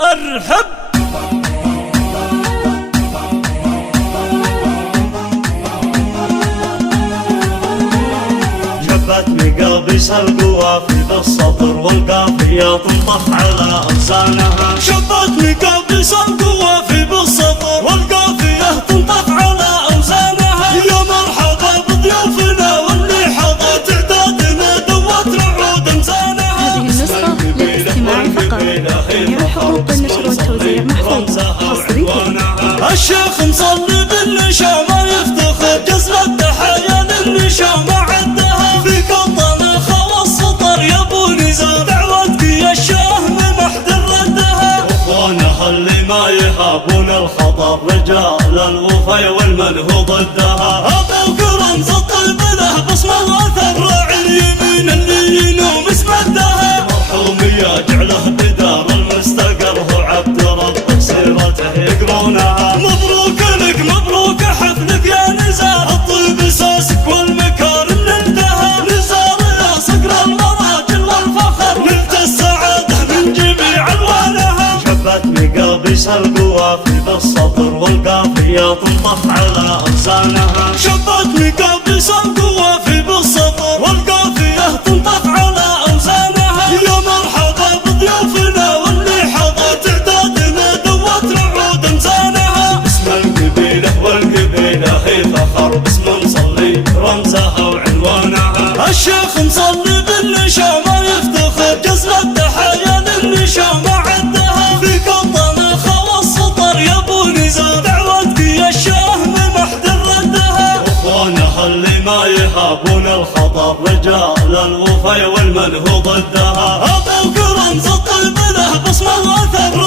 ارحب جبتني قابس القوافي بالصبر والقافية تنطح على أوزانها. جبتني قابس القوافي بالصبر والقافية تنطح على أوزانها. يا مرحبا بضيوفنا واللي حضر تعدادنا دوت رعود أمزانها. هذه النسخة للاستماع فقط. جميع حقوق النشر والتوزيع محفوظة حصري. الشيخ مصلي بالنشامة يفتخر جزل التحايا للنشامة عدها. فيك الطنا خوى السطر يا ابو نزار دعوتك يا الشاه محد ردها. اخوانها اللي ما يهابون الخطر رجال الوفا والمنهو ضدها. ابو كرنز الطيب له بصمه واثر راعي اليمين اللي ينوم اسمدها. مرحوم يا جعله بدار المستقر هو عبد رب سيرته يقرونها. مبروك لك مبروك حفلك يا نزار الطيب ساسك والمكارم نلتها. نزار يا صقر المراجل والفخر نلت السعاده من جميع الوانها. جبتني قابس القوافي بالصبر والقافية تنطح على أوزانها. جبتني قابس القوافي بالصبر والقافية تنطح على أوزانها. يا مرحبا بضيوفنا واللي حضر تعدادنا دوت رعود أمزانها. اسم القبيلة والقبيلة هي فخر باسم مصلي رمزها وعنوانها. الشيخ مصلي بالنشامة يفتخر جزل التحايا للنشامة عدها. فيك الطنا خوى السطر يا ابو نزار دعوتك يا الشاه محد ردها. اخوانها اللي ما يهابون الخطر رجال الوفا والمنهو ضدها. ابو كرنز الطيب له بصمه واثر